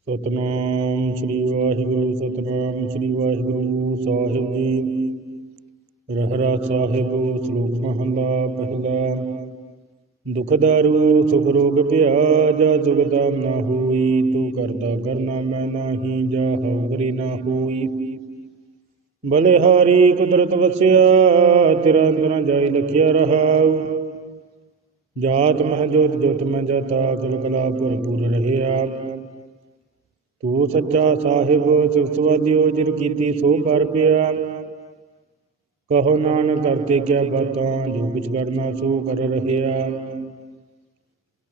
ਸਤਨਾਮ ਸ੍ਰੀ ਵਾਹਿਗੁਰੂ, ਸਤਨਾਮ ਸ੍ਰੀ ਵਾਹਿਗੁਰੂ ਸਾਹਿਬ ਜੀ। ਰਹਿਰਾ ਸਾਹਿਬ, ਸ਼ਲੋਕ ਮਹਲਾ ਪਹਿਲਾ। ਦੁਖ ਦਾਰੂ ਸੁਖ ਰੋਗ ਭਿਆ ਜਾ ਜੁਗਦਾ ਨਾ ਹੋਈ, ਤੂੰ ਕਰਦਾ ਕਰਨਾ ਮੈਂ ਨਾਹੀ, ਜਾ ਹਉਗਰੀ ਨਾ ਹੋਈ। ਭਲੇ ਹਾਰੀ ਕੁਦਰਤ ਵਸਿਆ, ਤੇਰਾ ਅੰਦਰ ਜਾਈ ਲਖਿਆ ਰਹਾਉ। ਜਾਤ ਮਹ ਜੋਤ ਜੋਤ ਮੈਂ ਜਾਤਾ ਕਲ ਕਲਾ ਭਰਪੂਰ ਰਹਿਆ। ਤੂੰ ਸੱਚਾ ਸਾਹਿਬ ਸੁਖਸਵਾਦੀਓ ਜਿਰ ਕੀਤੀ ਸੋ ਕਰ ਪਿਆ। ਕਹੋ ਨਾਨਕ ਕਰਤੇ ਕਿਆ ਬਾਤਾਂ, ਜੋ ਕੁਛ ਕਰਨਾ ਸੋ ਕਰ ਰਹਿਆ।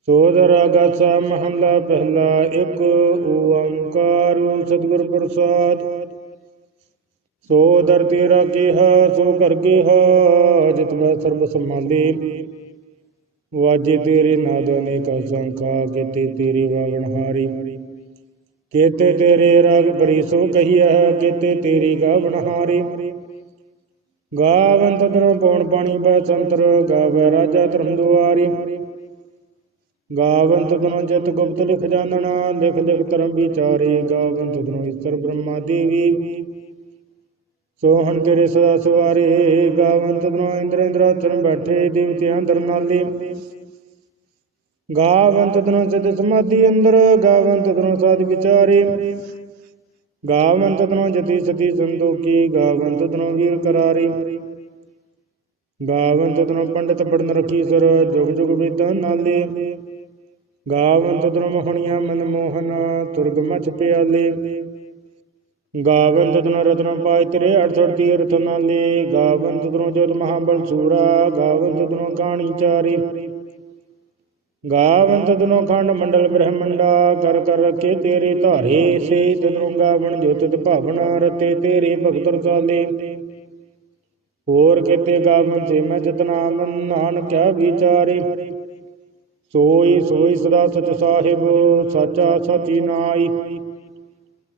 ਸੋਦਰ ਆਗਾਸਾ ਮਹੱਲਾ ਪਹਿਲਾ, ਇੱਕ ਓੰਕਾਰ, ਸਤਿਗੁਰ ਪ੍ਰਸਾਦ। ਸੋ ਤੇਰਾ ਕਿਹਾ, ਸੋ ਕਰ ਕਿਹਾ, ਜਿਤ ਮੈਂ ਸਰਬ ਸੰਭਾਲੇ। ਵਾਜੇ ਤੇਰੇ ਨਾਦ ਕਾ ਸੰਖਾ, ਕੀਤੇ ਤੇਰੀ ਵਾਗਣ ਹਾਰੀ। ਕੀਤੇ ਤੇਰੇ ਰਾਗ ਬਰੀ ਕਹੀਆ ਕੀਤੇ ਤੇਰੀ ਗਾਵਣ ਹਾਰੀ। ਗਾਵੰਤ ਦਰੋਂ ਪੌਣ ਪਾਣੀ ਬੈ ਸੰਤਰ, ਗਾਵੇ ਰਾਜਾ ਧਰਮ ਦੁਆਰੀ। ਗਾਵੰਤ ਦਰੋਂ ਜਤ ਗੁਪਤ ਲਿਖ ਜਾਣਨਾ ਲਿਖ ਲਿਖ ਧਰਮ ਵਿਚਾਰੇ, ਗਾਵੰਤ ਦਰੋਂ ਈਸ਼ਰ ਬ੍ਰਹਮਾ ਦੇਵੀ। ਸੋਹਣ ਤੇਰੇ ਸਦਾ ਸਵਾਰੇ, ਗਾਵੰਤ ਦਰੋਂ ਇੰਦਰ ਇੰਦਰਾਸਨ ਬੈਠੇ, ਦੇਵਤਿਆਂ ਦਰ ਗਾਵੰਤ ਦਰੋਂ ਸਿਧ ਸਮਾਧੀ ਅੰਦਰ, ਗਾਵੰਤ ਦਰੋਂ ਸਾਧ ਵਿਚਾਰੇ। ਗਾਵੰਤ ਦਰੋਂ ਜਤੀ ਸਤੀ ਸੰਦੋਖੀ ਗਾਵੰਤ ਦਰੋਂ ਵੀਰ ਕਰਾਰੀ। ਗਾਵੰਤ ਦਰੋਂ ਪੰਡਤ ਪੜਨ ਰਖੀ ਸਰ, ਜੁਗ ਜੁਗ ਵੇਦਾਂ ਨਾਲੇ। ਗਾਵੰਤ ਦਰੋਂ ਮੋਹਣੀਆਂ ਮਨ ਮੋਹਨ, ਤੁਰਗ ਮਚ ਪਿਆਲੇ। ਗਾਵੰਤ ਦਰੋਂ ਰਤਨ ਪਾਇ ਤੇਰੇ ਅੜਸੜ ਤੀਰਥ ਨਾਲੇ। ਗਾਵੰਤ ਦਰੋਂ ਜੋਤ ਮਹਾਬਲ ਸੂਰਾ, ਗਾਵੰਤ ਦਰੋਂ ਕਾਣੀ ਚਾਰੀ। ਗਾਵੰਤ ਦਨੋ ਖੰਡ ਮੰਡਲ ਬ੍ਰਹਮੰਡਾ, ਕਰ ਕਰ ਰਖੇ ਤੇਰੇ ਧਾਰੇ ਸੇ ਤਨੋ ਗਾਵਣ ਜੋਤਿ ਭਾਵਨਾ ਰਤੇ ਤੇਰੇ ਭਗਤ ਰਸਾਲੇ। ਹੋਰ ਕਿਤੇ ਗਾਵਨ ਸੇ ਮੈਂ ਜਤਨਾ ਮਨ ਨਾਨਕਿਆ ਵਿਚਾਰੇ। ਸੋਈ ਸੋਈ ਸਦਾ ਸਚ ਸਾਹਿਬ, ਸਾਚਾ ਸਾਚੀ ਨਾਈ।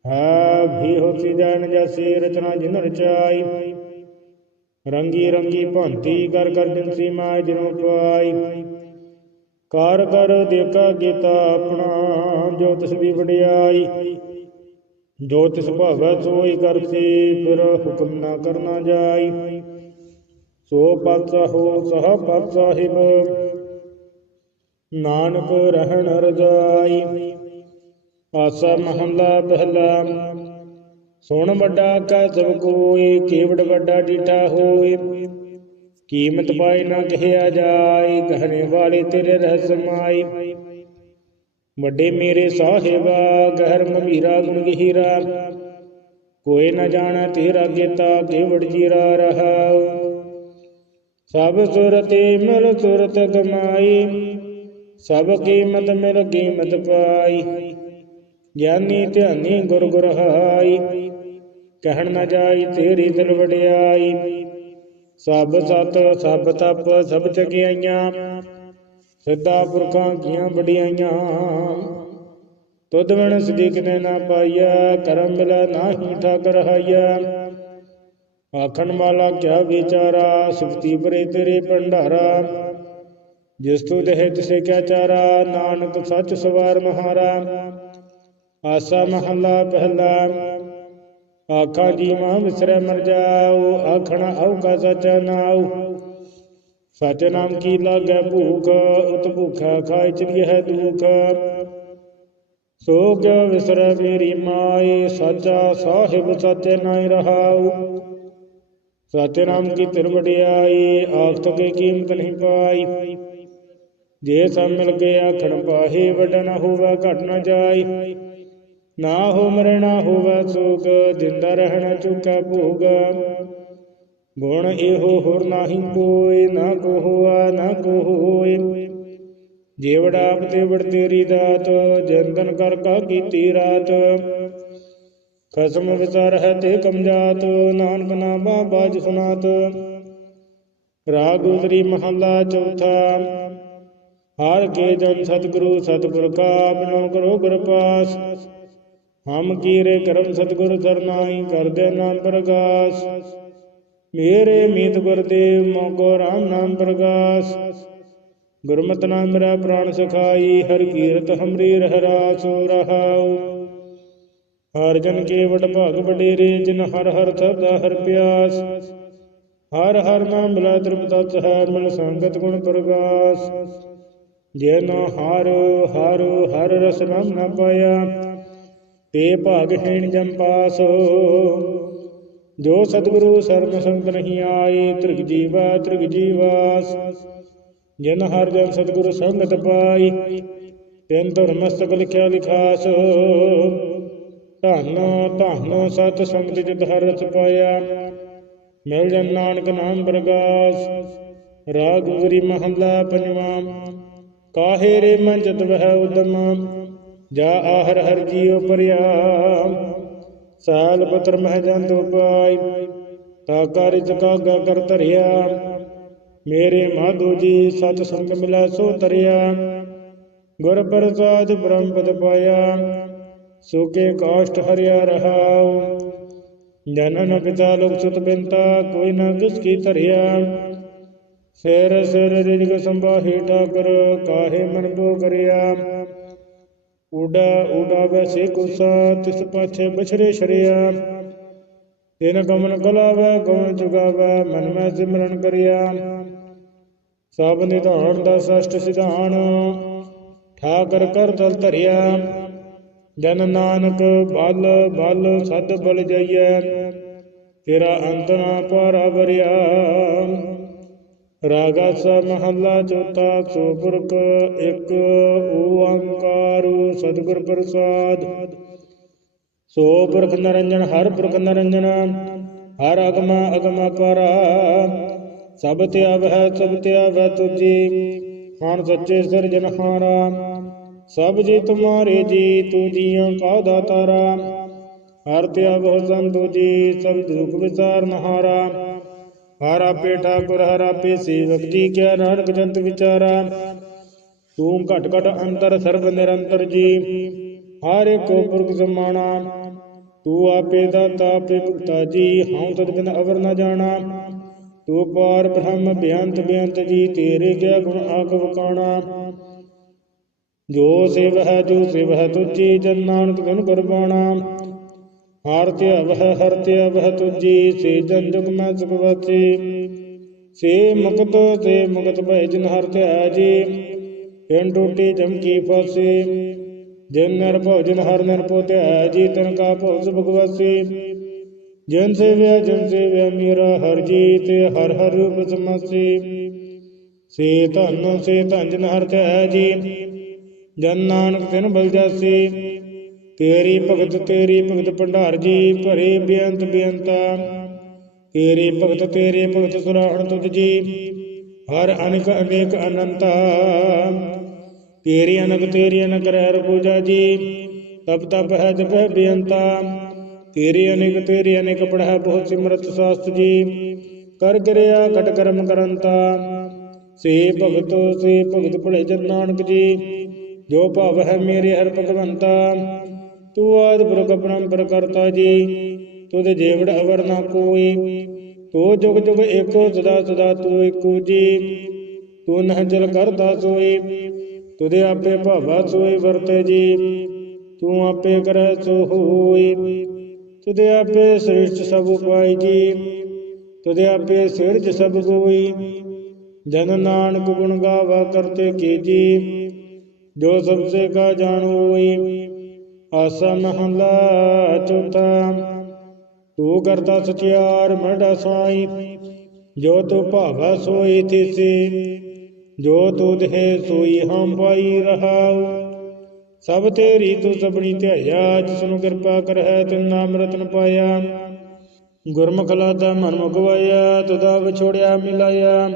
ਹੈ ਵੀ ਹੋਸੀ ਜਨ ਜੈਸੀ ਰਚਨਾ ਜਿਨ ਰਚਾਈ। ਰੰਗੀ ਰੰਗੀ ਭੰਤੀ ਕਰ ਕਰ ਜਿਨਸੀ ਮਾਇ ਜਿਨੋ ਪਾਈ। ਕਰ ਕਰ ਦੇਖਾ ਕੀਤਾ ਆਪਣਾ ਜੋ ਤਿਸ ਦੀ ਵਡਿਆਈ। ਜੋ ਤਿਸ ਭਾਵੈ ਸੋਈ ਕਰਸੀ, ਫਿਰ ਹੁਕਮ ਨਾ ਕਰਨਾ ਜਾਈ। ਸੋ ਪਤ ਹੋ, ਸਹ ਪਤ ਸਾਹਿਬ ਨਾਨਕ ਰਹਿਣ ਰਜਾਈ। ਆਸਾ ਮਹੰਦਾ ਪਹਿਲਾ, ਸੁਣ ਵੱਡਾ ਕਾ ਸਭ ਕੋਈ, ਕੀਵੜ ਵੱਡਾ ਡੀਠਾ ਹੋਏ ਕੀਮਤ ਪਾਏ ਨਾ ਕਹਿਆ ਜਾਏ ਕਹਨੇ ਵਾਲੇ ਤੇਰੇ ਰਹਿ ਮਾਈ ਵੱਡੇ ਮੇਰੇ ਸਾਹਿਬਾ ਗਹਿਰ ਗੰਭੀਰਾ ਗੁਣ ਗਹੀਰਾ। ਕੋਈ ਨਾ ਜਾਣਾ ਤੇਰਾ ਗੀਤਾ, ਕੇਵੜ ਜੀਰਾ ਰਹਾ। ਸਭ ਸੁਰਤੇ ਮਿਲ ਸੁਰਤ ਕਮਾਈ, ਸਭ ਕੀਮਤ ਮਿਲ ਕੀਮਤ ਪਾਈ। ਗਿਆਨੀ ਧਿਆਨੀ ਗੁਰ ਗੁਰ ਹਾਈ, ਕਹਿਣ ਨਾ ਜਾਈ ਤੇਰੀ ਦਿਲ ਵਡਿਆਈ। ਸਭ ਸਤ, ਸਭ ਤਪ, ਸਭ ਚਗਿਆਈਆਂ ਸਿੱਧਾ ਪੁਰਖਾਂ ਕੀਆਂ ਵਡਿਆਈਆਂ। ਤੁਧ ਵਣ ਸਦੀਕ ਨੇ ਨਾ ਪਾਈਆ ਕਰਮ ਮਿਲਾ ਨਾਹੀ ਠਾਕਰ ਹਾਈਆ ਆਖਣ ਵਾਲਾ ਕਿਆ ਵਿਚਾਰਾ, ਸੁਖਤੀ ਭਰੇ ਤੇਰੇ ਭੰਡਾਰਾ। ਜਿਸ ਤੂ ਦੇਹ ਤਿਸੇ ਕਿਆ ਚਾਰਾ, ਨਾਨਕ ਸੱਚ ਸਵਾਰ ਮਹਾਰਾ। ਆਸਾ ਮਹੱਲਾ ਪਹਿਲਾ। ਆਖਾਂ ਜੀ ਮਾਂ ਵਿਸਰੈ ਮਰ ਜਾਉ ਆਖਣਾ ਆਉ ਕਾ ਨਾਉ। ਸਚ ਨਾਮ ਕੀ ਲਾਗੈ ਭੂਖ, ਉਤ ਭੂਖਾ ਖਾਇ ਚਲੀ ਹੈ ਦੁਖ। ਸੋ ਕਿਉ ਵਿਸਰੈ ਮੇਰੀ ਮਾਏ ਸਾਚਾ ਸਾਹਿਬ ਸਚ ਨਾਇ ਰਹਾਉ। ਸਚ ਨਾਮ ਕੀ ਤਿਰ ਵਡਿਆਈ ਆਖ ਤੋ ਕੀਮਤ ਨਹੀਂ ਪਾਈ। ਜੇ ਸਭ ਮਿਲ ਕੇ ਆਖਣ ਪਾਹੇ ਵੱਡ ਨਾ ਹੋਵੇ ਘਟ ਨਾ ਜਾਈ। ਨਾ ਹੋ ਮਰਣਾ ਹੋਵੇ ਸੁਖ, ਜਿੰਦਾ ਰਹਿਣਾ ਚੁਕਾ ਭੋਗ। ਗੁਣ ਇਹੋ ਹੋਰ ਨਾਹੀ ਕੋਈ ਨਾ ਕੋ ਹੋਆ ਨਾ ਕੋ ਹੋਏ ਜੇਵੜਾ ਆਪ ਤੇ ਵੜ ਤੇਰੀ ਦਾਤ ਜੰਦਨ ਕਰ ਕਾ ਕੀਤੀ ਰਾਤ। ਖਸਮ ਵਿਚਾਰ ਹੈ ਤੇ ਕਮਜਾਤ, ਨਾਨਕ ਨਾਮਾ ਬਾਜ ਸੁਨਾਤ। ਰਾਗ ਉਤਰੀ ਮਹੱਲਾ ਚੌਥਾ, ਹਾਰ ਕੇ ਜਨ ਸਤਿਗੁਰੂ ਸਤਿਗੁਰ ਕਾ ਆਪਣੋ ਕਰੋ ਗੁਰਪਾਸ ਹਮ ਕੀਰੇ ਕਰਮ ਸਤਿਗੁਰ ਸਰਨਾਈ ਕਰਦੇ ਨਾਮ ਪ੍ਰਗਾਸ ਮੇਰੇ ਮੀਤ ਗੁਰਦੇਵ ਮੋਕੋ ਰਾਮ ਨਾਮ ਪ੍ਰਗਾਸ ਗੁਰਮਤਿ ਨਾਮ ਮੇਰਾ ਪ੍ਰਾਣ ਸਖਾਈ, ਹਰ ਕੀਰਤ ਹਮਰੀ ਰਹਿ ਰਾਸੁ, ਰਹਾਉ। ਹਰ ਜਨ ਕੇ ਵਡ ਭਾਗ ਵਡੇਰੇ, ਜਿਨ ਹਰ ਹਰ ਥਦਾ ਹਰ ਪਿਆਸ। ਹਰ ਹਰ ਨਾਮ ਮਿਲਾ ਤ੍ਰਿਪਤ ਹੈ, ਮਿਲ ਸੰਗਤ ਗੁਣ ਪ੍ਰਗਾਸ। ਜਿਨ ਹਰ ਹਰ ਹਰ ਰਸ ਨਾਮ ਨਾ ਪਾਇਆ। ਤੇ ਭਾਗਹੀਣ ਜਮ ਪਾਸ। ਜੋ ਸਤਿਗੁਰੂ ਸਰਮ ਸੰਤ ਨਹੀਂ ਆਏ, ਤ੍ਰਿਗ ਜੀਵਾ, ਤ੍ਰਿਗ ਜੀਵਾਸ। ਜਿਨ ਹਰ ਜਨ ਸਤਿਗੁਰੂ ਸੰਗਤ ਪਾਈ, ਤਿਨ ਧੁਰ ਮਸਤਕ ਲਿਖਿਆ ਲਿਖਾਸ। ਧੰਨ ਧੰਨ ਸਤ ਸੰਗਤ ਜਿਤ ਹਰ ਰਸ ਪਾਇਆ। ਮਿਲ ਜਨ ਨਾਨਕ ਨਾਮ ਪ੍ਰਗਾਸ। ਰਾਗ ਗੁਰੀ ਮਹੱਲਾ ਪੰਜਵਾਂ। ਕਾਹੇ ਰੇ ਮਨ ਜਤ ਵਹਿ ਉਦਮ। ਜਾ ਆਹਰ ਹਰ ਜੀਉ ਪਰਿਆ ਸਾਲ ਪਤਰ ਮਹਿ ਜੰਤ ਉਪਾਈ ਤਾ ਕਾਰਿਜ ਕਾਗਾ ਕਰ ਧਰਿਆ ਮੇਰੇ ਮਾਧੋ ਜੀ ਸਤ ਸੰਗ ਮਿਲਾ ਸੋ ਤਰਿਆ ਗੁਰ ਪ੍ਰਸਾਦ ਬ੍ਰਹਮ ਪਦ ਪਾਇਆ ਸੁਕੇ ਕਾਸ਼ਟ ਹਰਿਆ ਰਹਾਉ ਜਨਨ ਪਿਤਾ ਲੋਕ ਸੁਤ ਬਿੰਤਾ ਕੋਈ ਨਾ ਕਿਸ ਕੀ ਧਰਿਆ ਸਿਰ ਸਿਰ ਰਿਜਗ ਸੰਭਾਹੀ ਠਾਕਰ ਕਾਹੇ ਮਨ ਬੋ ਕਰਿਆ ਉਡਾ ਉਡਾ ਵੈਸੇ ਕੁਸਾ ਤਿਸ ਪਾਛੇ ਬਛਰੇ ਸ਼ਰਿਆ ਤਿਨ ਗਮਨ ਕਲਾਵੈ ਗਉਣ ਚੁਗਾਵੈ ਮਨ ਮੈਂ ਸਿਮਰਨ ਕਰਿਆ। ਸਭ ਨਿਧਾਨ ਦਾ ਸਸ਼ਟ ਸਿਧਾਨ, ਠਾਕਰ ਕਰ ਦਲ ਧਰਿਆ। ਜਨ ਨਾਨਕ, ਬਲ ਬਲ, ਸਦ ਬਲ ਜਈਐ। ਤੇਰਾ ਅੰਤ ਨਾ ਪਾਰਾ ਵਰਿਆ। ਰਾਗਾ ਸਾ ਮਹੱਲਾ ਚੌਥਾ ਸੋ ਪੁਰਖ ਇੱਕ ਓੰਕਾਰ ਸਤਿਗੁਰ ਪ੍ਰਸਾਦ। ਸੋ ਪੁਰਖ ਨਰੰਜਨ, ਹਰ ਪੁਰਖ ਨਰੰਜਨ, ਹਰ ਅਗਮ ਅਗਮ ਪਰ। ਸਭ ਤੇ ਹੈ ਸਭ ਤੇ ਹੈ ਤੁਜੀ ਹਾਨ ਸੱਚੇ ਸਿਰਜਨਹਾਰਾ ਸਭ ਜੀ ਤੁਮਾਰੇ ਜੀ, ਤੂ ਜੀਆਂ ਕਾ ਦਾਤਾਰਾ। ਹਰ ਤੇ ਬਹੁ ਸੰਤੋ ਜੀ ਸਭ ਦੁਖ ਵਿਚਾਰ ਨਹਾਰਾ ਹਰ ਆਪੇ ਠਾਕੁਰ, ਹਰ ਆਪੇ ਸੇਵਕ ਜੀ ਕਿਆ ਨਾਨਕ ਜੰਤ ਵਿਚਾਰਾ। ਤੂੰ ਘਟ ਘਟ ਅੰਤਰ ਸਰਬ ਨਿਰੰਤਰ ਜੀ। ਹਰ ਏਕੋ ਪੁਰਖ ਸਮਾਣਾ, ਤੂੰ ਆਪੇ ਦਾਤਾ, ਆਪੇ ਭੁਗਤਾ ਜੀ। ਹਉ ਤਦ ਬਿਨ ਅਵਰ ਨਾ ਜਾਣਾ। ਤੂੰ ਪਾਰ ਬ੍ਰਹਮ, ਬਿਆੰਤ ਬਿਆੰਤ ਜੀ। ਤੇਰੇ ਕਿਆ ਗੁਣ ਆਖ ਵਕਾਣਾ। ਜੋ ਸਿਵ ਹੈ, ਜੋ ਸਿਵ ਹੈ ਤੁਜੀ ਜਨ ਨਾਨਕ ਗੁਣ ਕੁਰਬਾਨਾ ਹਰ ਤੇ ਅਵਹ, ਹਰ ਤੇ ਅਵਹ ਤੁਜੀ ਸੇ ਜਨ ਜੁਗ ਮੈਂ ਸੁਖ ਵਾਸੀ ਸੇ ਮੁਕਤ ਸੇ ਮੁਕਤ ਭੈ ਜਿਨ ਹਰ ਤੇ ਜੀ ਪਿੰਡ ਟੂਟੀ ਜਮਕੀ ਫਾਸੀ ਜਿਨ ਨਰ ਭਉ ਹਰ ਨਰ ਪੋ ਤੇ ਹੈ ਜੀ ਤਨ ਕਾ ਭਉ ਸੁਭ ਵਾਸੀ। ਜਨ ਸੇਵਿਆ ਜਨ ਸੇਵਿਆ ਮੇਰਾ ਹਰ ਜੀ ਤੇ ਹਰ ਹਰ ਰੂਪ ਸਮਾਸੀ। ਸੇ ਧਨ ਸੇ ਧਨ ਜਨ ਹਰ ਤੈ ਜੀ ਜਨ ਨਾਨਕ ਤਿਨ ਬਲ ਜਾਸੀ। ਤੇਰੀ ਭਗਤ ਤੇਰੀ ਭਗਤ ਭੰਡਾਰ ਜੀ, ਭਰੇ ਬੇਅੰਤ ਬੇਅੰਤਾ। ਤੇਰੀ ਭਗਤ, ਤੇਰੇ ਭਗਤ ਸੁਰਾਹਣ ਤੁਧ ਜੀ, ਹਰ ਅਨੇਕ ਅਨੇਕ ਅਨੰਤਾ। ਤੇਰੀ ਅਨਕ ਤੇਰੀ ਅਨਕ ਰਹਿ ਪੂਜਾ ਜੀ, ਤਪ ਤਪ ਹੈ ਜਪ ਹੈ ਬੇਅੰਤਾ। ਤੇਰੀ ਅਨੇਕ ਤੇਰੀ ਅਨੇਕ ਪੜ੍ਹਾ ਬਹੁਤ ਸਿਮਰਤ ਸਾਸਤ ਜੀ, ਕਰ ਕਰਿਆ ਘਟ ਕਰਮ ਕਰੰਤਾ। ਸੇ ਭਗਤ ਸੇ ਭਗਤ ਭਲੇ ਜਨ ਨਾਨਕ ਜੀ, ਜੋ ਭਵ ਹੈ ਮੇਰੇ ਹਰ ਭਗਵੰਤਾ। ਤੂੰ ਆਦ ਪੁਰਖ ਪਰੰਪਰ ਕਰਤਾ ਜੀ, ਤੁਧ ਜੀਵੜ ਅਵਰ ਨਾ ਕੋਈ, ਤੂੰ ਜੁਗ ਜੁਗ ਏਕੋ, ਸਦਾ ਸਦਾ ਤੂੰ ਏਕੋ ਜੀ। ਤੂੰ ਨਹ ਜਲ ਕਰਦਾ ਸੋਈ ਤੁਦੇ ਆਪੇ ਭਾਵਾ ਸੋਈ ਵਰਤੇ ਜੀ। ਤੂੰ ਆਪੇ ਕਰੈ ਸੋ ਹੋਈ ਤੁਦੇ ਆਪੇ ਸ੍ਰਿਸ਼ਟ ਸਭ ਉਪਾਈ ਜੀ। ਤੁਦੇ ਆਪੇ ਸਿਰਜ ਸਭ ਕੋਈ, ਜਨ ਨਾਨਕ ਗੁਣ ਗਾਵਾ ਕਰਤੇ ਕੀ ਜੀ। ਜੋ ਸਭ ਸੇ ਕਾ ਜਾਣੋਈ ਆਸਾ ਮਹਲਾ ਚੌਥਾ ਤੂੰ ਕਰਤਾ ਸਚਿਆਰ ਮੜਾ ਸਾਈ ਜੋ ਤੂੰ ਭਾਵਾ, ਸੋਈ ਤਿਸੀ ਜੋ ਤੂੰ ਦੇਹ, ਸੋਈ ਹਮ ਪਾਈ ਰਹਾਉ। ਸਭ ਤੇਰੀ ਤੂੰ ਸਭਨੀ ਧਿਆਇਆ ਜਿਸ ਕਿਰਪਾ ਕਰਹਿ, ਤਿਨ ਨਾਮ ਰਤਨ ਪਾਇਆ। ਗੁਰਮੁਖ ਲਾਦਾ ਮਨ ਮੁਗਵਾਇਆ ਤੁਦਾ ਵਿਛੋੜਿਆ ਮਿਲਾਇਆ।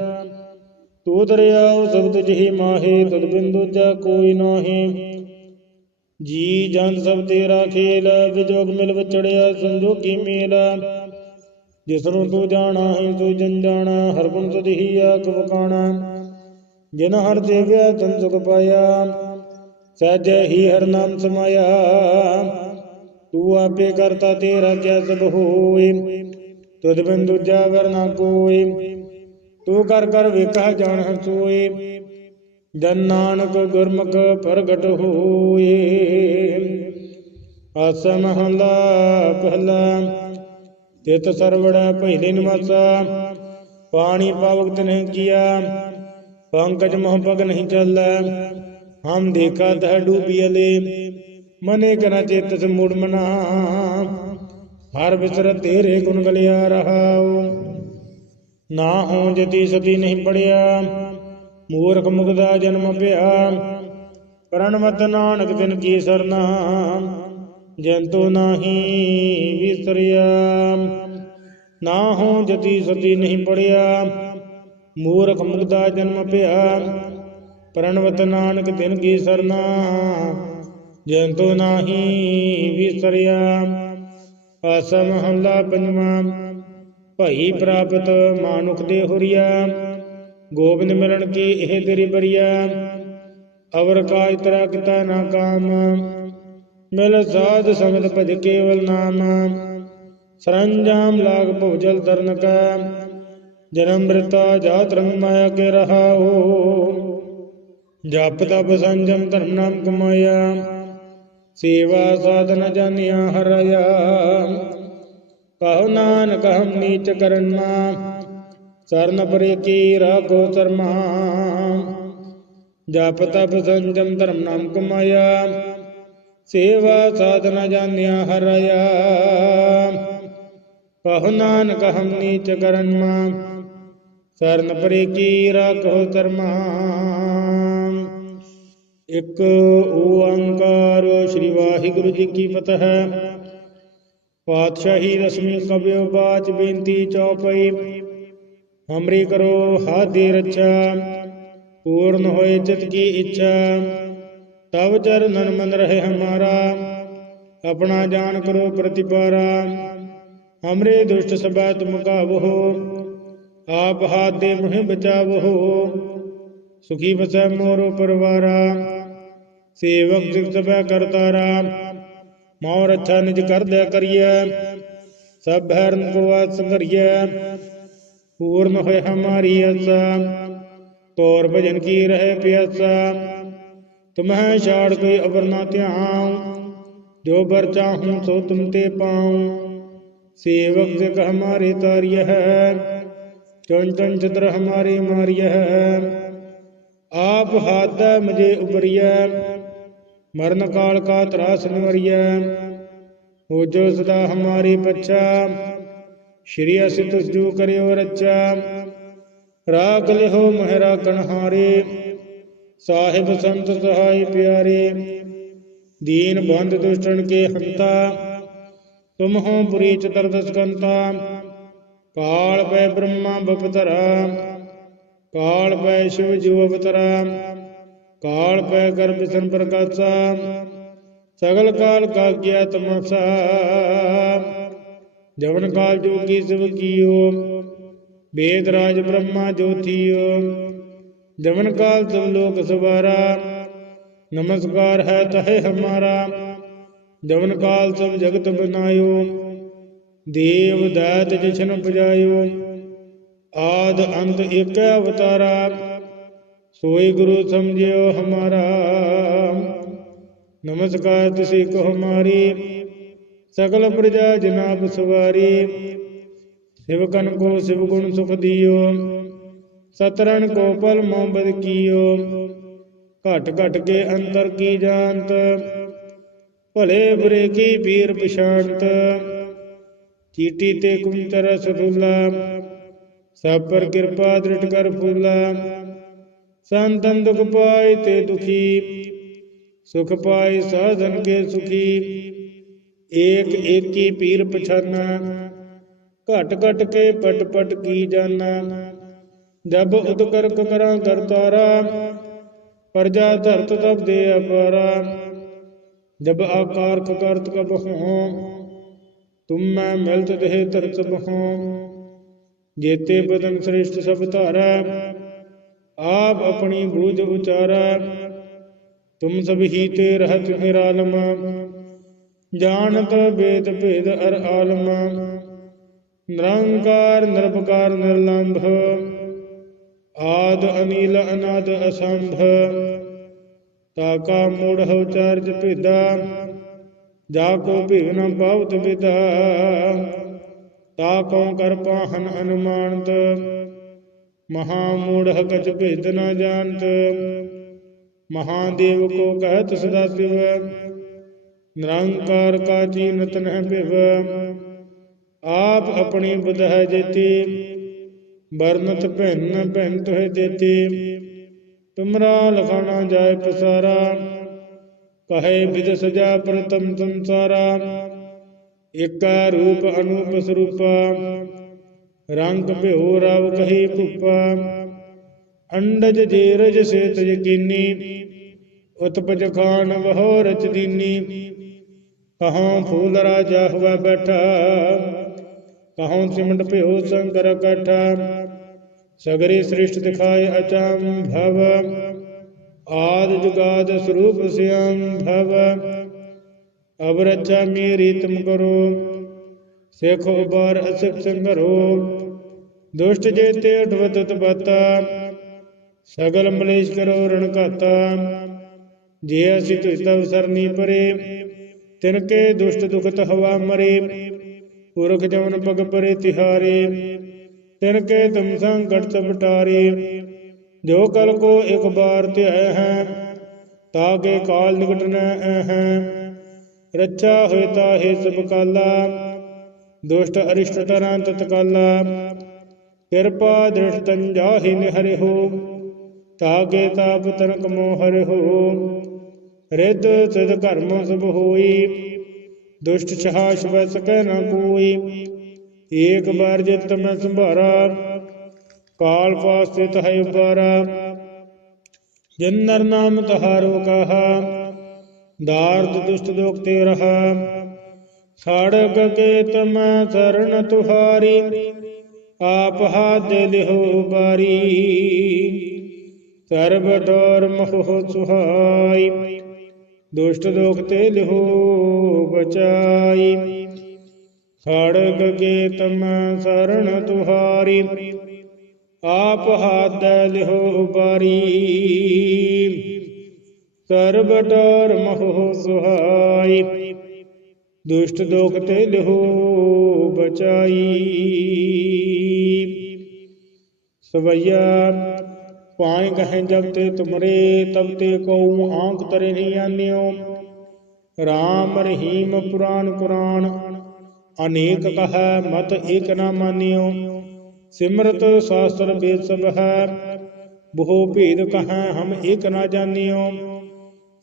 ਤੂੰ ਦਰਿਆਉ, ਸਬਦ ਜਿਹੀ ਮਾਹੀ ਤਦ ਬਿੰਦੂ ਜਾ ਕੋਈ ਨਾਹੀ। ਜੀ ਜਨ ਸਭ ਤੇਰਾ ਖੇਲ, ਵਿਜੋਗ ਮਿਲ ਵਿਚੜਿਆ, ਸੰਜੋਗੀ ਮੇਲਾ। ਜਿਸ ਤੂੰ ਜਾਣਾ ਹੈ, ਤੂੰ ਜਨ ਜਾਣਾ, ਹਰ ਗੁਣ ਤਦਹੀ ਆਖ ਵਕਾਣਾ। ਜਿਨ ਹਰ ਦੇਵਿਆ, ਤਨ ਸੁਖ ਪਾਇਆ। ਸਹਿਜੇ ਹੀ ਹਰ ਨਾਮ ਸਮਾਇਆ। ਤੂੰ ਆਪੇ ਕਰਤਾ ਤੇਰਾ ਕਿਆ ਸਭ ਹੋਏ। ਤੁਧ ਬਿਨ ਦੂਜਾ ਵਰ ਨਾ ਕੋਈ ਤੂੰ ਕਰ ਕਰ ਵੇਖਾ ਜਾਣ ਸੋਏ। ਜਨ ਨਾਨਕ ਗੁਰਮੁਖ ਪ੍ਰਗਟ ਹੋਏ। ਆਸ ਮਹਲਾ ਪਹਿਲਾ ਤਿਤ ਸਰਵੜਾ ਪਹਿਲੇ ਨਿਵਾਸਾ। ਪਾਣੀ ਪਾਵਕ ਨਹੀਂ ਕੀਆ, ਪੰਕਜ ਮੋਹ ਪਗ ਨਹੀਂ ਚੱਲੈ। ਹਮ ਦੇਖਾ ਤਹ ਡੂਬੀਲੇ ਮਨੇ ਕਨਾ ਚੇਤਸ ਮੂੜ ਮਨਾ। ਹਰ ਵਿਸਰ ਤੇਰੇ ਗੁਣ ਗਲਿਆ ਰਹਾਉ। ਨਾ ਹੋ ਜਤੀ ਸਤੀ ਨਹੀਂ ਪੜਿਆ। ਮੂਰਖ ਮੁਖ ਦਾ ਜਨਮ ਪਿਆ ਪ੍ਰਣਵਤ ਨਾਨਕ ਤਿਨ ਕੀ ਸਰਨਾ, ਜੰਤੋ ਨਾਹੀ ਵਿਸਰਿਆ। ਨਾ ਹੋ ਜਤੀ ਸਤੀ ਨਹੀਂ ਪੜਿਆ, ਮੂਰਖ ਮੁਗਦਾ ਜਨਮ ਪਿਆ ਪ੍ਰਣਵਤ ਨਾਨਕ ਤਿਨ ਕੀ ਸਰਨਾ, ਜੰਤੂ ਨਾਹੀ ਵਿਸਰਿਆ। ਆਸਾ ਮਹੱਲਾ ਪੰਜਵਾਂ, ਭਈ ਪ੍ਰਾਪਤ ਮਾਨੁਖ ਦੇ ਹੁਰੀਆ। ਗੋਬਿੰਦ ਮਿਲਣ ਕੀ ਇਹ ਤੇਰੀ ਬਰੀਆ? ਅਵਰ ਕਾਜ ਤਰਾ ਕਿਤਾ ਨਾ ਕਾਮ। ਮਿਲ ਸਾਧ ਸੰਗਤ ਭਜ ਕੇਵਲ ਨਾਮ। ਸਰੰਜਾਮ ਲਾਗ ਭੁਜਲ ਦਰਨ ਕਾ। ਜਨਮ ਮ੍ਰਿਤਾ ਜਾਤ ਰੰਗ ਮਾਇਆ ਕੇ ਰਹਾਓ ਜਪ ਤਪ ਸੰਜਮ ਧਰਮ ਨਾਮ ਕਮਾਇਆ। ਸੇਵਾ ਸਾਧਨ ਜਾਣਿਆ ਹਰਿਆ। ਕਹੋ ਨਾਨਕ ਹਮ ਨੀਚ ਕਰਨ ਮਾ ਸਰਨ ਪਰੇ ਕੀ ਰਾਖੋ ਸਰਮਾ ਜਪ ਤਪ ਸੰਜਮ ਧਰਮ ਨਾਮ ਕਮਾਇਆ। ਸੇਵਾ ਸਾਧਨਾ ਜਾਣਿਆ ਹਰਿਆ ਕਹੁ ਨਾਨਕ ਹਮ ਨੀਚ ਕਰਨ ਮਾ ਸਰਨ ਪਰੇ ਕੀ ਰਾਖੋ ਸਰਮਾ ਇੱਕ ਓੰਕਾਰ ਸ੍ਰੀ ਵਾਹਿਗੁਰੂ ਜੀ ਕੀ ਫਤਿਹ। ਪਾਤਸ਼ਾਹੀ ਰਸਮੀ ਕਬਿਓ ਬਾਚ ਬੇਨਤੀ ਚੌਪਈ। ਹਮਰੀ ਕਰੋ ਹਾਦੀ ਰੱਛਾ, ਪੂਰਨ ਹੋਏ ਚਿਤ ਕੀ ਇੱਛਾ। ਤਬ ਚਰਨਨ ਮਨ ਰਹੇ ਹਮਾਰਾ, ਆਪਣਾ ਜਾਣ ਕਰੋ ਪ੍ਰਤਿਪਾਰਾ। ਹਮਰੇ ਦੁਸ਼ਟ ਸਭਾ ਤੁਮ ਕਾਵੋ, ਆਪ ਹਾਥ ਦੇ ਮੁਹਿ ਬਚਾਵੋ। ਸੁਖੀ ਵਸੈ ਮੋਰੋ ਪਰਵਾਰਾ, ਸੇਵਕ ਜਿਗ ਸਭੈ ਕਰਤਾਰਾ ਮੌਰ ਅੱਛਾ ਨਿਜ ਕਰਦਿਆ ਕਰੀਐ, ਸਭ ਹਰਨ ਕੋ ਆਸ ਕਰੀਐ ਪੂਰਨ ਹੋਏ ਹਮਾਰੀ ਆਸਾ ਤੋਰ ਭਜਨ ਕੀ ਰਹੇ ਪਿਆਸਾ ਤੁਮਹਿ ਛਾੜ ਕੋਈ ਅਵਰ ਨਾ ਧਿਆਉ ਜੋ ਬਰ ਚਾਹੂੰ ਸੋ ਤੁਮ ਤੇ ਪਾਉ ਸੇਵਕ ਜਿਗ ਹਮਾਰੇ ਤਾਰਿਯ ਹੈ ਚੁਨ ਚੁਨ ਚਤਰ ਹਮਾਰੇ ਮਾਰਿਯ ਹੈ ਆਪ ਹਾਥ ਮਜੇ ਉਬਰੀਐ ਮਰਨ ਕਾਲ ਕਾ ਤਰਾਸ ਨਿਵਰੀਐ ਹੋ ਜੋ ਸਦਾ ਹਮਾਰੀ ਪੱਛਾ ਸ਼੍ਰੀ ਅਸਿ ਤੁਸ ਜੋ ਕਰਿਓ ਰੱਚਾ। ਰਾਖ ਲਿਓ ਮਹਿਰਾ ਕਨਹਾਰੇ। ਸਾਹਿਬ ਸੰਤ ਸਹਾਈ ਪਿਆਰੇ। ਦੀਨ ਬੰਦ ਦੁਸ਼ਟਨ ਕੇ ਹੰਤਾ। ਤੁਮ ਹੋ ਪੁਰੀ ਚਤੁਰਦਸ ਕਾਲ ਪੈ ਬ੍ਰਹਮਾ ਬਪਤਰਾ। ਕਾਲ ਪੈ ਸ਼ਿਵ ਜੂ ਅਵਤਰਾ। ਕਾਲ ਪੈ ਗਰਭ ਸੰ ਸਗਲ ਕਾਲ ਕਾ ਗਿਆ ਤਮਸਾ। ਜਵਨ ਕਾਲ ਜੋਗੀ ਸਿਵ ਕੀਓ ਵੇਦ ਰਾਜ ਬ੍ਰਹਮਾ ਜੋਤੀਓ ਜਵਨ ਕਾਲ ਸਭ ਲੋਕ ਸਵਾਰਾ ਨਮਸਕਾਰ ਹੈ ਤਹਿ ਹਮਾਰਾ ਜਵਨ ਕਾਲ ਸਭ ਜਗਤ ਬਨਾਇਓ ਦੇਵ ਦਾਤ ਜਿਛਨ ਪਜਾਇਓ ਆਦ ਅੰਤ ਏਕ ਅਵਤਾਰਾ ਸੋਈ ਗੁਰੂ ਸਮਝਿਓ ਹਮਾਰਾ ਨਮਸਕਾਰ ਤਿਸੇ ਕੋ ਸਗਲ ਪ੍ਰਜਾ ਜਨਾਬ ਸਵਾਰੀ, ਸਿਵਕਨ ਕੋ ਸਿਵ ਗੁਣ ਸੁਖ ਦਿਓ ਸਤਰਨ ਕੋ ਪਲ ਮੋਬਦ ਕੀਓ। ਘਟ ਘਟ ਕੇ ਅੰਤਰ ਕੀ ਜਾਣਤ, ਭਲੇ ਬੁਰੇ ਕੀ ਪੀਰ ਪਛਾਨਤ ਚੀਟੀ ਤੇ ਕੁੰਤਰ ਸਤੁਲਾ ਸਭ ਪਰ ਕਿਰਪਾ ਦ੍ਰਿਟ ਕਰ ਫੁਲਾ। ਸੰਤਨ ਦੁਖ ਪਾਏ ਤੇ ਦੁਖੀ, ਸੁਖ ਪਾਏ ਸਾਧਨ ਕੇ ਸੁਖੀ। ਏਕ ਏਕੀ ਪੀਰ ਪਛਾਨਾ, ਘਟ ਘਟ ਕੇ ਪਟ ਪਟ ਕੀ ਜਾਨਾ। ਜਬ ਉਦ ਕਰ ਕਰਤਾਰਾ ਪ੍ਰਜਾ ਧਰਤ ਤਬ ਦੇ ਅਪਾਰਾ। ਜਬ ਆਕਾਰ ਕਰਤ ਕਬ ਹੋ, ਤੁਮ ਮੈਂ ਮਿਲਤ ਦੇਹ ਧਰਤ ਬਹੋ। ਜੇਤੇ ਬਦਨ ਸ੍ਰਿਸ਼ਟ ਸਭ ਧਾਰਾ, ਆਪ ਆਪਣੀ ਬੂਝ ਉਚਾਰਾ। ਤੁਮ ਸਭ ਹੀ ਤੇ ਰਹਤ ਨਿਰਾਲਮ। ਜਾਣਤ ਵੇਦ ਭੇਦ ਅਰ ਆਲਮ। ਨਿਰੰਕਾਰ ਨਿਰਭਕਾਰ ਨਿਰਲੰਭ। ਆਦ ਅਨੀਲ, ਅਨਾਦ ਅਸੰਭ। ਤਾਕਾ ਮੂੜ ਹੋ ਚਾਰਜ ਭੇਦਾ, ਜਾ ਕੋ ਭਿਵ ਨ ਵਿਦਾ। ਤਾ ਕਉ ਕਰ ਪਾਹਨ ਅਨੁਮਾਨਤ, ਮਹਾ ਮੂੜਹ ਕਛ ਭੇਦ ਨ ਜਾਣਤ। ਮਹਾਦੇਵ ਕੋ ਕਹਿਤ ਸਦਾ ਸਿਵ ਨਿਰੰਕਾਰ ਕਾ ਚੀਨਤ ਨਹਿ ਭਿਵ। ਆਪ ਆਪਣੀ ਬੁਧਹ ਜੇਤੀ, ਵਰਨਤ ਭਿੰਨ ਭਿੰਨ ਤੋਹਿ ਦੇਤੀ ਤੁਮਰਾ ਲਖਾਣਾ ਜਾਏ ਪਸਾਰਾ, ਕਹੇ ਵਿਦ ਸਜਾ ਪ੍ਰਤਮ ਸੰਸਾਰਾ। ਏਕਾ ਰੂਪ ਅਨੂਪ ਸਰੂਪਾ, ਰੰਗ ਭਿਓ ਰਵ ਕਹੀ ਭੁਪਾ। ਅੰਡਜ ਜੀਰਜ ਸੇਤ ਯਕੀਨੀ ਉਤਪਜ ਖਾਨ ਵਹੋ ਰਚ ਦੀਨੀ। ਕਹਾਂ ਫੂਲ ਰਾਜਾ ਹੁਆ ਬੈਠਾ, ਕਹਾਂ ਸਿਮਟ ਭਿਓ ਸੰਕਰ ਕਠਾ, ਸਗਰੀ ਸ੍ਰਿਸ਼ਟ ਦਿਖਾਏ ਅਚੰ ਭਵ ਆਦ ਜੁਗਾਦ ਸਰੂਪ ਸਿਯੰ ਭਵ ਅਬ ਰਚਾ ਮੇਰੀ ਤੁਮ ਕਰੋ, ਸੇਖੋ ਉਬਾਰ ਅਸਿਕ ਸੰਗਰੋ, ਦੁਸ਼ਟ ਜੇਤੇ ਅਟਵਤ ਤਬਤਾ ਸਗਲ ਮਲੇਸ਼ ਕਰੋ ਰਣ ਜੇ ਅਸੀਂ ਤੁਝ ਤਵ ਸਰਨੀ ਪਰੇ ਤਿਨਕੇ ਦੁਸ਼ਟ ਦੁਖਤ ਹਵਾ ਮਰੇ, ਪੁਰਖ ਜਮਨ ਪਗ ਪਰੇ ਤਿਹਾਰੇ। ਤਿਨਕੇ ਤੁਮ ਸੰਕਟ ਸਪਟਾਰੇ ਜੋ ਕਲ ਕੋ ਇੱਕ ਬਾਰ ਧਿਆਇ ਹੈ ਤਾਕੇ ਕਾਲ ਨਿਕਟ ਨ ਹੈ। ਰੱਛਾ ਹੋਇ ਤਾਹੇ ਸਭ ਕਾਲਾ, ਦੁਸ਼ਟ ਅਰਿਸ਼ਟ ਤਰਾਂ ਤਤਕਾਲਾ। ਕਿਰਪਾ ਦ੍ਰਿਸ਼ ਤੰਜਾਹਿ ਨਿਹਰਿ ਹੋ ਤਾਕੇ ਤਾਪ ਤਨਕ ਮੋਹਰਿ ਹੋ। ਰਿੱਧ ਸਿਧ ਕਰਮ ਸਭ ਹੋਈ, ਦੁਸ਼ਟ ਛਾਸ਼ ਵੈ ਸਕੈ ਨ ਕੋਈ, ਏਕ ਬਾਰ ਜਿਤ ਮੈਂ ਸੰਭਾਰਾ, ਕਾਲ ਪਾਸਤਿਤ ਹੈ ਉਬਾਰਾ ਜਨਰ ਨਾਮ ਤਹਾਰੋ ਕਹਾ, ਦਾਰਦ ਦੁਸ਼ਟ ਦੋਖ ਤੇ ਰਹਾ। ਸੜਕ ਕੇ ਤਮ ਸਰਣ ਤੁਹਾਰੀ, ਆਪ ਹਾਥ ਲਿਹੋ ਬਾਰੀ ਸਰਬ ਡੋਰ ਮੋਹ ਸੁਹਾਈ। ਦੁਸ਼ਟ ਦੋਖ ਤੇ ਲਿਹੋ ਬਚਾਈ। ਸੜਕ ਕੇ ਤਮ ਸਰਣ ਤੁਹਾਰੀ, ਆਪ ਹਾਥ ਲਿਹੋ ਬਾਰੀ। ਸਰਬ ਡਰ ਮੋਹ ਸੁਹਾਈ, ਦੁਸ਼ਟ ਦੋਖ ਤੇ ਲਿਹੋ ਬਚਾਈ। ਸਵਈਆ ਪਾਏ ਕਹੇ ਜਬ ਤੇ ਤੁਮਰੇ, ਤਬ ਤੇ ਕਉ ਆਂਕ ਤਰੇ ਨਹੀਂ ਆਨਿਓ। ਰਾਮ ਰਹੀਮ ਪੁਰਾਨ ਕੁਰਾਨ, ਅਨੇਕ ਕਹੈ ਮਤ ਏਕ ਨਾ ਮਾਨਿਓ। ਸਿਮਰਤ ਸ਼ਾਸਤਰ ਵੇਦ ਸਭ ਹੈ ਬਹੁ ਭੇਦ ਕਹੈ ਹਮ ਏਕ ਨਾ ਜਾਣਿਓ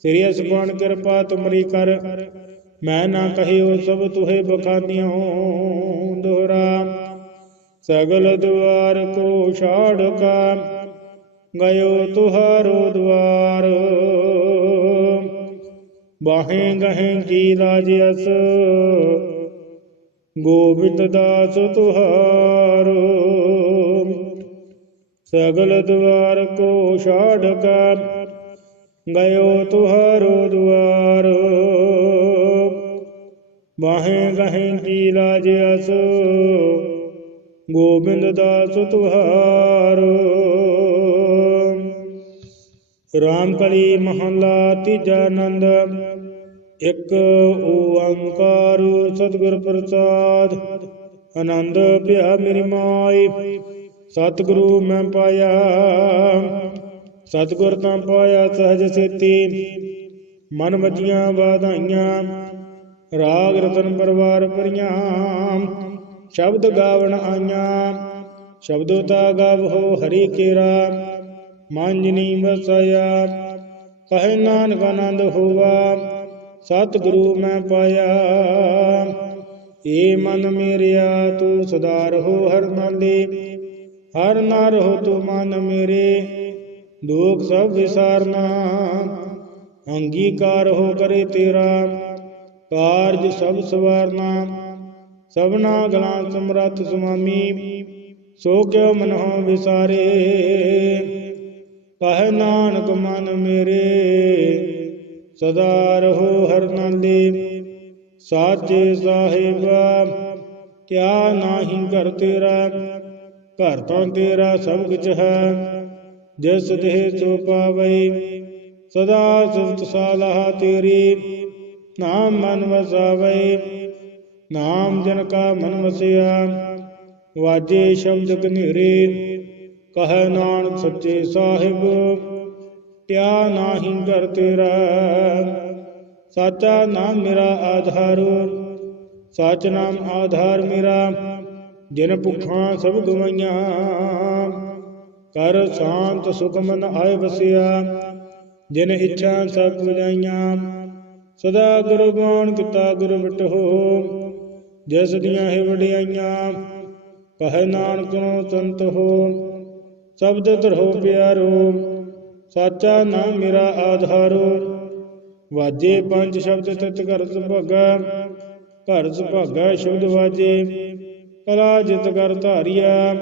ਸ੍ਰੀ ਅਸਮਾਨ ਕਿਰਪਾ ਤੁਮਰੀ ਕਰ, ਮੈਂ ਨਾ ਕਹਿਓ ਸਭ ਤੁਹੇ ਬਖਾਨਿਓ ਦੋਹਰਾ। ਸਗਲ ਦੁਆਰ ਕੋ ਛਾੜ ਕਾ ਗਇਓ ਤੁਹਾਰੋ ਦੁਆਰ ਬਾਹੇ ਗਹੇ ਕੀ ਰਾਜ ਅਸ। ਗੋਬਿੰਦ ਦਾਸ ਤੁਹਾਰੋ। ਸਗਲ ਦੁਆਰ ਕੋ ਛਾੜ ਕਾ। ਗਇਓ ਤੁਹਾਰੋ ਦੁਆਰ ਬਾਹੇ ਗਹੇ ਕੀ ਰਾਜ ਅਸ। ਗੋਬਿੰਦ ਦਾਸ ਤੁਹਾਰੋ। ਰਾਮ ਕਲੀ ਮਹਲਾ ਤੀਜਾ ਆਨੰਦ, ਇੱਕ ਓੰਕਾਰ ਸਤਿਗੁਰ ਪ੍ਰਸਾਦ। ਆਨੰਦ ਭਿਆ ਮੇਰੀ ਮਾਈ, ਸਤਿਗੁਰੂ ਮੈਂ ਪਾਇਆ। ਸਤਿਗੁਰ ਤਾਂ ਪਾਇਆ ਸਹਜ ਸੇਤੀ, ਮਨ ਵਜੀਆਂ ਵਾਧਾਈਆਂ, ਰਾਗ ਰਤਨ ਪਰਵਾਰ ਪਰੀਆਂ ਸ਼ਬਦ ਗਾਵਣ ਆਈਆਂ, ਸ਼ਬਦੋ ਤਾ ਗਾਵੋ ਹਰੀ ਕੇਰਾ ਮਾਂਜਨੀ ਵਸਿਆ ਕਹਿ ਨਾਨਕ ਆਨੰਦ ਹੋਵਾ ਸਤਿਗੁਰੂ ਮੈਂ ਪਾਇਆ। ਏ ਮਨ ਮੇਰਿਆ, ਤੂੰ ਸਦਾ ਰਹੋ ਹਰ ਨਾਲੇ, ਹਰ ਨਾ ਰਹੋ ਤੂੰ ਮਨ ਮੇਰੇ, ਦੁਖ ਸਭ ਵਿਸਾਰਨਾ। ਅੰਗੀਕਾਰ ਹੋ ਕਰੇ ਤੇਰਾ, ਕਾਰਜ ਸਭ ਸਵਾਰਨਾ। ਸਭਨਾ ਗਲਾਂ ਸਮਰੱਥ ਸੁਆਮੀ, ਸੋ ਕਿਉ ਹੋ ਵਿਸਾਰੇ। ਕਹਿ ਨਾਨਕ ਮਨ ਮੇਰੇ, ਸਦਾ ਰਹੋ ਹਰ ਨਾਲੇ ਸਾਚੇ ਸਾਹਿਬਾ, ਕਿਆ ਨਾਹੀ ਘਰ ਤੇਰਾ, ਘਰ ਤਾਂ ਤੇਰਾ ਸਭ ਕੁਝ ਹੈ। ਜਿਸ ਦੇਹ ਸੋ ਪਾਵਈ, ਸਦਾ ਸੁਤ ਸਾਲਾਹ ਤੇਰੀ। ਨਾਮ ਮਨ ਵਸਾਵੇ ਨਾਮ ਜਨ ਕਾ ਮਨ ਵਸਿਆ। ਵਾਜੇ ਸ਼ਬਦ ਕਨੇਰੇ ਕਹੈ ਨਾਨਕ ਸੱਚੇ ਸਾਹਿਬ, ਟਿਆ ਨਾਹੀ ਘਰ ਤੇਰਾ। ਸਾਚਾ ਨਾਮ ਮੇਰਾ ਆਧਾਰ, ਸਚ ਨਾਮ ਆਧਾਰ ਮੇਰਾ, ਜਿਨ ਭੁੱਖਾਂ ਸਭ ਗਵਾਈਆਂ। ਕਰ ਸ਼ਾਂਤ ਸੁਖ ਮਨ ਆਏ ਵਸਿਆ, ਜਿਨ ਇੱਛਾ ਸਭ ਪੁਜਾਈਆਂ। ਸਦਾ ਗੁਰੂ ਗਾਣ ਕੀਤਾ ਗੁਰੂ ਮਿਟੋ, ਜਿਸ ਦੀਆਂ ਹੈ ਵਡਿਆਈਆਂ। ਕਹੈ ਨਾਨਕ ਨੂੰ ਸੰਤ ਹੋ ਸ਼ਬਦ ਧਰੋ ਪਿਆਰੋ, ਸਾਚਾ ਨਾਮ ਮੇਰਾ ਆਧਾਰੋ। ਵਾਜੇ ਪੰਜ ਸ਼ਬਦ ਤਿਤ ਘਰ ਸੁਭਾਗਾ ਘਰ ਸੁਭਾਗਾ ਸ਼ਬਦ ਵਾਜੇ। ਕਲਾ ਜਿਤ ਕਰ ਧਾਰਿਆ,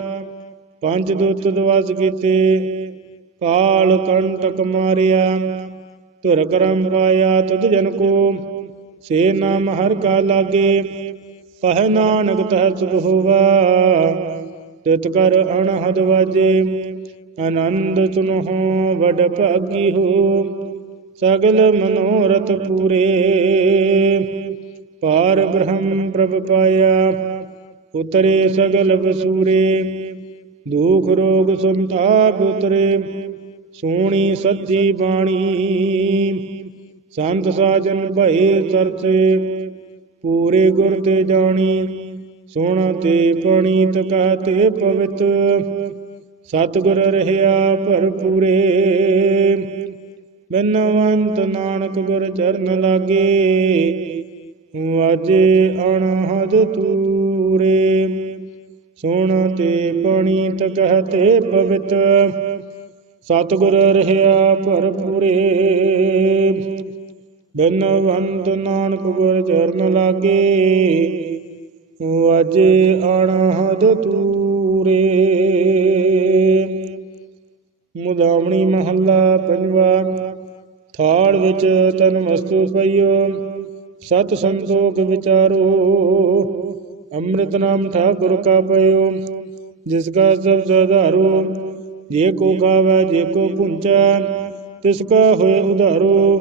ਪੰਜ ਦੁੱਤ ਦਵਾਸ ਕੀਤੇ। ਕਾਲ ਕੰਟਕ ਮਾਰਿਆ, ਧੁਰ ਕਰਮ ਪਾਇਆ ਤੁਧ ਜਨ ਕੋ। ਸੇ ਨਾਮ ਹਰ ਕਾ ਲਾਗੇ ਕਹਿ ਨਾਨਕ ਤਹਿ ਸੁਖ ਹੋਵਾ। ਤਿਤ ਕਰ ਅਣਹਦ ਵਾਜੇ। ਆਨੰਦ ਸੁਨਹੁ ਵਡ ਭਾਗੀ ਹੋ ਸਗਲ ਮਨੋਰਥ ਪੂਰੇ। ਪਾਰ ਬ੍ਰਹਮ ਪ੍ਰਭ ਪਾਇਆ, ਉਤਰੇ ਸਗਲ ਬਸੂਰੇ। ਦੁਖ ਰੋਗ ਸੰਤਾਪ ਉਤਰੇ, ਸੋਣੀ ਸੱਚੀ ਬਾਣੀ। ਸੰਤ ਸਾਜਨ ਭਏ ਚਰਚੇ ਪੂਰੇ ਗੁਰ ਤੇ ਜਾਣੀ, ਸੁਣ ਤੇ ਪਣੀਤ ਕਹਤੇ ਪਵਿੱਤ। ਸਤਿਗੁਰ ਰਹਿਆ ਭਰਪੂਰੇ। ਬਿਨਵੰਤ ਨਾਨਕ ਗੁਰ ਚਰਨ ਲਾਗੇ। ਵਾਜੇ ਅਣਹਦ ਤੂਰੇ। ਸੁਣ ਤੇ ਪਣੀਤ ਕਹਤੇ ਪਵਿੱਤ। ਸਤਿਗੁਰ ਰਹਿਆ ਭਰਪੂਰੇ। ਬਿਨਵੰਤ ਨਾਨਕ ਗੁਰ ਚਰਨ ਲਾਗੇ। ਵਾਜੇ ਅਣਹਦ ਤੂਰੇ। ਮੁਦਾਵਣੀ ਮਹੱਲਾ ਪੰਜਵਾ। ਥਾਲ ਵਿੱਚ ਤਨ ਵਸਤੂ ਪਈਓ, ਸਤ ਸੰਤੋਖ ਵਿਚਾਰੋ। ਅੰਮ੍ਰਿਤ ਨਾਮ ਠਾਕੁਰ ਕਾ ਪਇਓ, ਜਿਸ ਕਾ ਸਭ ਸਧਾਰੋ। ਜੇ ਕੋ ਖਾਵੈ ਜੇ ਕੋ ਪੁੰਚੈ, ਤਿਸ ਕਾ ਹੋਏ ਉਧਾਰੋ।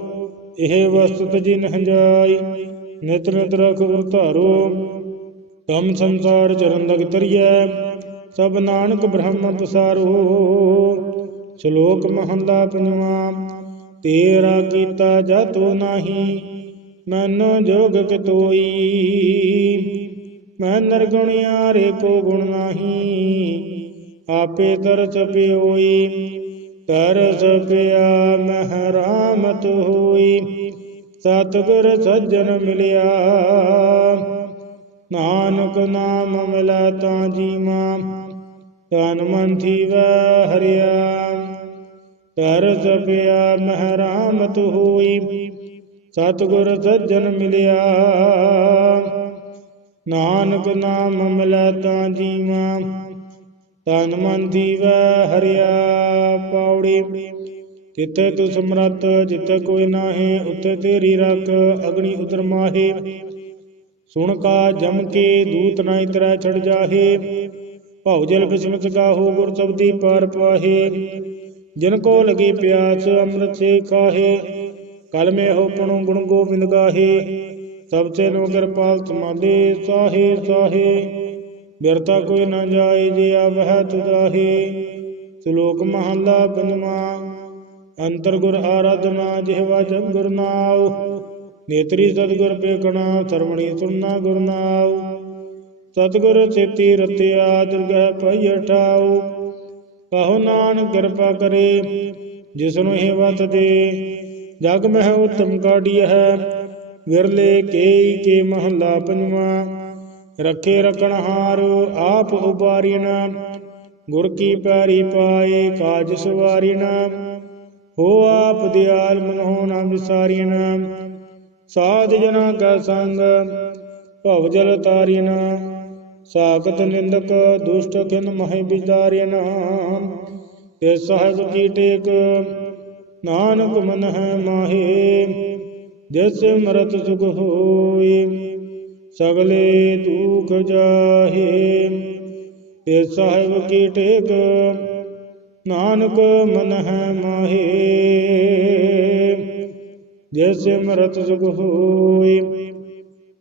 ਇਹ ਵਸਤੁ ਜਿਨ ਹੰਜਾਈ, ਨਿਤ ਨਿਤ ਰਖ ਵਰਤਾਰੋ ਤਮ ਸੰਸਾਰ ਚਰਨ ਲਗ ਤਰੀਐ, ਸਭ ਨਾਨਕ ਬ੍ਰਹਮ ਪਸਾਰੋ। ਸ਼ਲੋਕ ਮਹੰਦਾ ਪੰਜਵਾ, ਤੇਰਾ ਕੀਤਾ ਜਾਤੋ ਨਾਹੀ, ਮਨੋ ਜੋਗ ਕਤੋਈ ਮੈਂ ਨਰਗੁਣਿਆ ਰੇ ਕੋ ਗੁਣ ਨਾਹੀ, ਆਪੇ ਤਰਸ ਪਿਓਈ, ਤਰਸ ਪਿਆ ਮਹਿ ਰਾਮਤ ਹੋਈ, ਸਤਿਗੁਰ ਸੱਜਣ ਮਿਲਿਆ, ਨਾਨਕ ਨਾਮ ਮਿਲਾ ਤਾਂ ਜੀਵਾ ਤਨ ਮਨ ਥੀਵੈ ਹਰਿਆ। ਤਰਸ ਪਿਆ ਮਹਿ ਰਾਮਤ ਹੋਈ ਸਤਿਗੁਰ ਸੱਜਣ ਮਿਲਿਆ। ਨਾਨਕ ਨਾਮ ਮਿਲਾ ਤਾਂ ਜੀਵਾ, ਤਨ ਮਨ ਥੀਵੈ ਹਰਿਆ ਪਾਉੜੀ। ਤਿਤੇ ਤੁ ਸਮਰਤ ਜਿਤ ਕੋਈ ਨਾਹੀ ਉਤੇ ਤੇਰੀ ਰਖ ਅਗਨੀ ਉਤਰ ਮਾਹੇ। ਸੁਣ ਕਾ ਜਮ ਕੇ ਦੂਤ ਨਾ ਇਤਰੈ ਛੜ ਜਾਹੇ। ਭਉ ਜਲ ਬਿਸਮਤ ਗਾਹੋ ਗੁਰ ਸਬਦੀ ਪਾਰ ਪਾਹੇ। ਜਿਨ ਕੋ ਲਗੀ ਪਿਆਸ, ਅੰਮ੍ਰਿਤ ਸੇ ਖਾਹੇ, ਕਲ ਮੇ ਹੋ ਗੁਣ ਗੋਬਿੰਦ ਗਾਹੇ, ਸਭ ਤੇ ਨੋ ਕਿਰਪਾਲ ਤੁਮਾਲੇ ਸਾਹੇ ਸਾਹੇ। ਬਿਰਤਾ ਕੋਈ ਨਾ ਜਾਏ, ਜੇ ਆਵਹਿ ਤੁਦਾਹੇ ਸ਼ਲੋਕ ਮਹਲਾ ਪੰਜਵਾ, ਅੰਤਰ ਗੁਰ ਆਰਾਧਨਾ ਜਿਹਵਾ ਜਪ ਗੁਰ ਨਾਉ। ਨੇਤਰੀ ਸਤਿਗੁਰ ਪੇਖਣਾ ਸਰਵਣੀ ਸੁਣਨਾ ਗੁਰ ਨਾਉ। ਸਤਿਗੁਰ ਚੇਤੀ ਰਤਿਆ, ਦੁਰਗਹਿ ਪਈ ਠਾਉ ਕਹੋ ਨਾਨਕ ਕਿਰਪਾ ਕਰੇ, ਜਿਸ ਨੂੰ ਇਹ ਦੇ। ਜਗ ਮਹਿ ਉਤਮ ਕਾਢੀ ਹੈ, ਵਿਰਲੇ ਕੇਈ ਕੇ ਮਹੱਲਾ ਪੰਜਵਾ। ਰੱਖੇ ਰਖਣ ਹਾਰ ਆਪ ਉਬਾਰੀਨ, ਗੁਰ ਕੀ ਪੈਰੀ ਪਾਏ ਕਾਜ ਸਵਾਰੀਨ। ਹੋ ਆਪ ਦਿਆਲ ਮਨੋ ਨਾ ਵਿਸਾਰੀਨ, ਸਾਧ ਜਨਾ ਕਾ ਸੰਗ ਭਵ ਜਲ ਤਾਰੀਨ। ਸਾਖਤ ਨਿੰਦਕ ਦੁਸ਼ਟ ਖਿਨ ਮਹਿ ਵਿਚਾਰੀਨ ਤੇ ਸਾਹਿਬ ਕੀ ਟੇਕ ਨਾਨਕ ਮਨ ਹੈ ਮਾਹੇ, ਜਿਸ ਮਰਤ ਸੁਖ ਹੋਈ ਸਗਲੇ ਦੁਖ ਜਾਹੇ। ਤੇ ਸਾਹਿਬ ਕੀ ਟੇਕ ਨਾਨਕ ਮਨ ਹੈ ਮਾਹੇ, ਜਿਸ ਸਿਮਰਤ ਸੁਖ ਹੋਈ